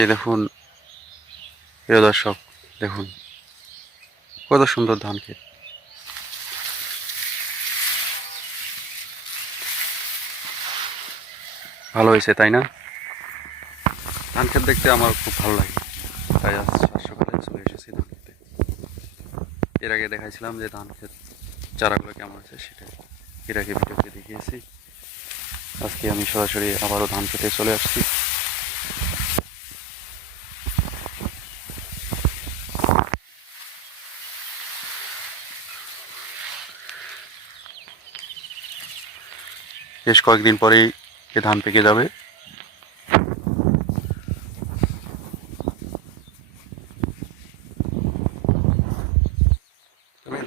এই দেখুন, প্রিয় দর্শক, দেখুন, কত সুন্দর ধান ক্ষেত ভালো হয়েছে, তাই না? ধান ক্ষেত দেখতে আমার খুব ভালো লাগে। তাই আজ সকালে চলে এসেছি ধান খেতে এর আগে দেখাইছিলাম যে ধান ক্ষেত চারাগুলো কেমন আছে সেটা। এর আগে ভিডিওতে দেখিয়েছি। আজকে আমি সরাসরি আবারও ধান খেতে চলে আসছি। বেশ কয়েকদিন পরেই এ ধান পেকে যাবে।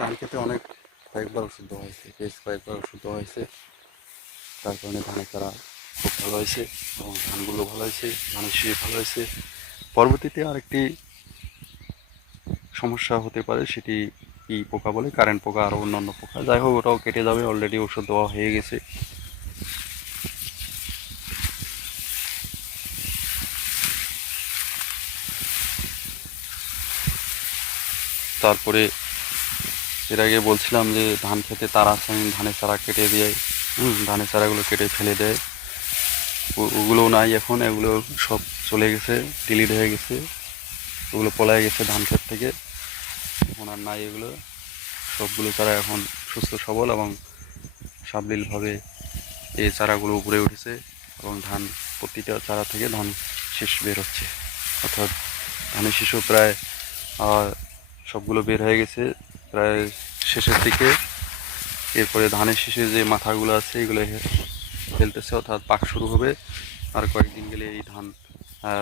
ধান খেতে অনেক কয়েকবার ওষুধ হয়েছে, বেশ কয়েকবার ওষুধ হয়েছে। তার কারণে ধানের চারা খুব ভালো হয়েছে এবং ধানগুলো ভালো হয়েছে, ধানের শীষ ভালো হয়েছে। পরবর্তীতে আরেকটি সমস্যা হতে পারে, সেটি কি পোকা বলে কারেন্ট পোকা আরও অন্যান্য পোকা। যাই হোক, ওটাও কেটে যাবে অলরেডি ওষুধ দেওয়া হয়ে গেছে। তারপরে এর আগে বলছিলাম যে ধান খেতে তারা আছে ধানের চারা কেটে দিয়ে ধানের চারাগুলো কেটে ফেলে দেয়। ওগুলো নাই এখন, এগুলো সব চলে গেছে, ডিলিট হয়ে গেছে। ওগুলো পলায় গেছে ধান ক্ষেত থেকে। এখন আর নাই এগুলো। সবগুলো চারা এখন সুস্থ, সবল এবং সাবলীলভাবে এই চারাগুলো উপরে উঠেছে এবং ধান প্রতিটা চারা থেকে ধান শীষ বের হচ্ছে। অর্থাৎ ধানের শিশু প্রায় সবগুলো বের হয়ে গেছে প্রায় শেষের দিকে। এরপরে ধানের শীষে যে মাথাগুলো আছে, এগুলো ফেলতেছে, অর্থাৎ পাক শুরু হবে। আর কয়েকদিন গেলে এই ধান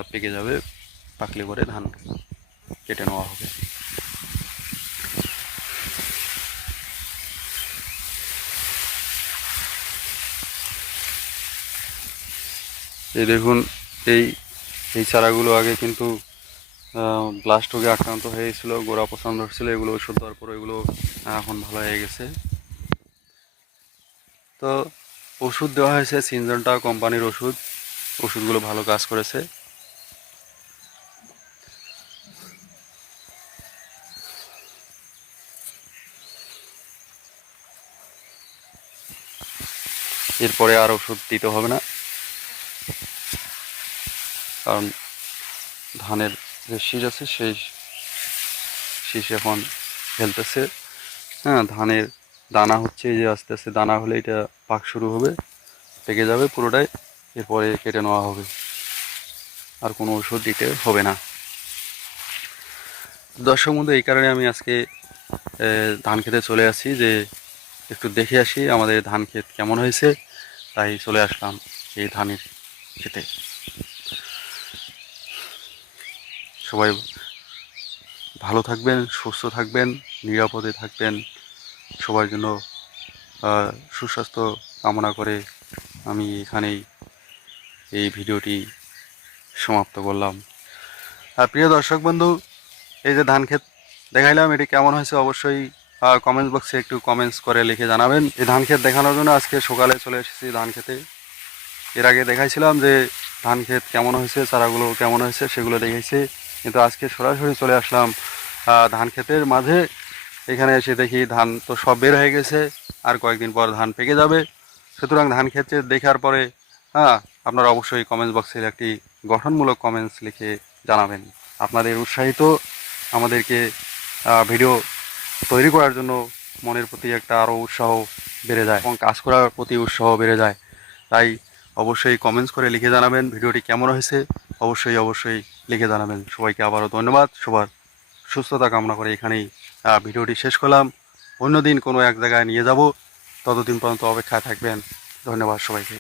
পেকে যাবে। পাকলে পরে ধান কেটে নেওয়া হবে। এই দেখুন, এই এই চারাগুলো আগে কিন্তু ব্লাস্ট রোগে আক্রান্ত হয়েছিল গোড়া পছন্দ হচ্ছিল এগুলো ওষুধ দেওয়ার পর এগুলো এখন ভালো হয়ে গেছে। তো ওষুধ দেওয়া হয়েছে, সিনজনটা কোম্পানির ওষুধ, ওষুধগুলো ভালো কাজ করেছে। এরপরে আর ওষুধ দিতে হবে না, কারণ ধানের যে শীষ আছে, সেই শীষ এখন ফেলতেছে। হ্যাঁ ধানের দানা হচ্ছে এই যে আস্তে আস্তে দানা হলে এটা পাক শুরু হবে, পেকে যাবে পুরোটাই, এরপরে কেটে নেওয়া হবে। আর কোনো ওষুধ দিতে হবে না। দর্শক বন্ধু, এই কারণে আমি আজকে ধান খেতে চলে আসি। যে একটু দেখে আসি আমাদের ধান ক্ষেত কেমন হয়েছে, তাই চলে আসলাম এই ধানের খেতে সবাই ভালো থাকবেন, সুস্থ থাকবেন, নিরাপদে থাকবেন। সবার জন্য সুস্বাস্থ্য কামনা করে আমি এখানেই এই ভিডিওটি সমাপ্ত করলাম। আর প্রিয় দর্শক বন্ধু, এই যে ধান ক্ষেত দেখাইলাম, এটি কেমন হয়েছে অবশ্যই কমেন্ট বক্সে একটু কমেন্টস করে লিখে জানাবেন। এই ধান ক্ষেত দেখানোর জন্য আজকে সকালে চলে এসেছি ধান খেতে এর আগে দেখাইছিলাম যে ধান ক্ষেত কেমন হয়েছে, চারাগুলো কেমন হয়েছে, সেগুলো দেখেছি কিন্তু আজকে সরাসরি চলে আসলাম ধান ক্ষেতের মাঝে। এখানে এসে দেখি ধান তো সব বের হয়ে গেছে, আর কয়েকদিন পর ধান পেকে যাবে। সুতরাং ধান ক্ষেতে দেখার পরে হ্যাঁ আপনারা অবশ্যই কমেন্টস বক্সের একটি গঠনমূলক কমেন্টস লিখে জানাবেন। আপনাদের উৎসাহিত, আমাদেরকে ভিডিও তৈরি করার জন্য মনের প্রতি একটা আরও উৎসাহ বেড়ে যায় এবং কাজ করার প্রতি উৎসাহ বেড়ে যায়। তাই অবশ্যই কমেন্টস করে লিখে জানাবেন, ভিডিওটি কেমন হয়েছে অবশ্যই অবশ্যই লিখে জানাবেন। সবাইকে আবারও ধন্যবাদ। সবার সুস্থতা কামনা করে এখানেই ভিডিওটি শেষ করলাম। অন্যদিন কোনো এক জায়গায় নিয়ে যাব। ততদিন পর্যন্ত অপেক্ষায় থাকবেন। ধন্যবাদ সবাইকে।